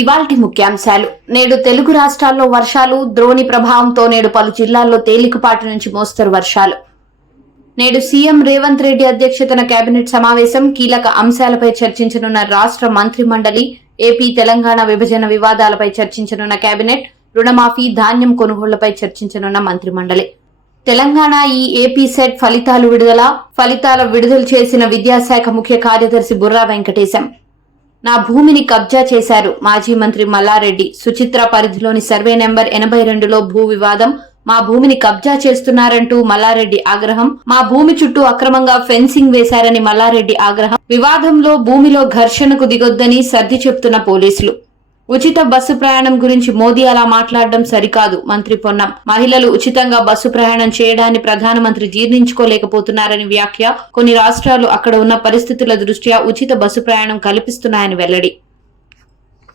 ఇవాల్టి ముఖ్యాంశాలు. నేడు తెలుగు రాష్ట్రాల్లో వర్షాలు, ద్రోణి ప్రభావంతో నేడు పలు జిల్లాల్లో తేలికపాటి నుంచి మోస్తరు వర్షాలు. నేడు సీఎం రేవంత్ రెడ్డి అధ్యక్షతన కేబినెట్ సమావేశం. కీలక అంశాలపై చర్చించనున్న రాష్ట్ర మంత్రి మండలి. ఏపీ తెలంగాణ విభజన వివాదాలపై చర్చించనున్న కేబినెట్. రుణమాఫీ, ధాన్యం కొనుగోళ్లపై చర్చించనున్న మంత్రి మండలి. తెలంగాణ ఏపీ సెట్ ఫలితాల విడుదల చేసిన విద్యాశాఖ ముఖ్య కార్యదర్శి బుర్రా వెంకటేశం. నా భూమిని కబ్జా చేశారు మాజీ మంత్రి మల్లారెడ్డి. సుచిత్ర పరిధిలోని సర్వే నెంబర్ 82లో భూ వివాదం. మా భూమిని కబ్జా చేస్తున్నారంటూ మల్లారెడ్డి ఆగ్రహం. మా భూమి చుట్టూ అక్రమంగా ఫెన్సింగ్ వేశారని మల్లారెడ్డి ఆగ్రహం. వివాదంలో భూమిలో ఘర్షణకు దిగొద్దని సర్ది చెప్తున్న పోలీసులు. ఉచిత బస్సు ప్రయాణం గురించి మోదీ అలా మాట్లాడడం సరికాదు. మంత్రి పొన్నం. మహిళలు ఉచితంగా బస్సు ప్రయాణం చేయడాన్ని ప్రధానమంత్రి జీర్ణించుకోలేకపోతున్నారని వ్యాఖ్య. కొన్ని రాష్ట్రాలు అక్కడ ఉన్న పరిస్థితుల దృష్ట్యా ఉచిత బస్సు ప్రయాణం కల్పిస్తున్నాయని వెల్లడి.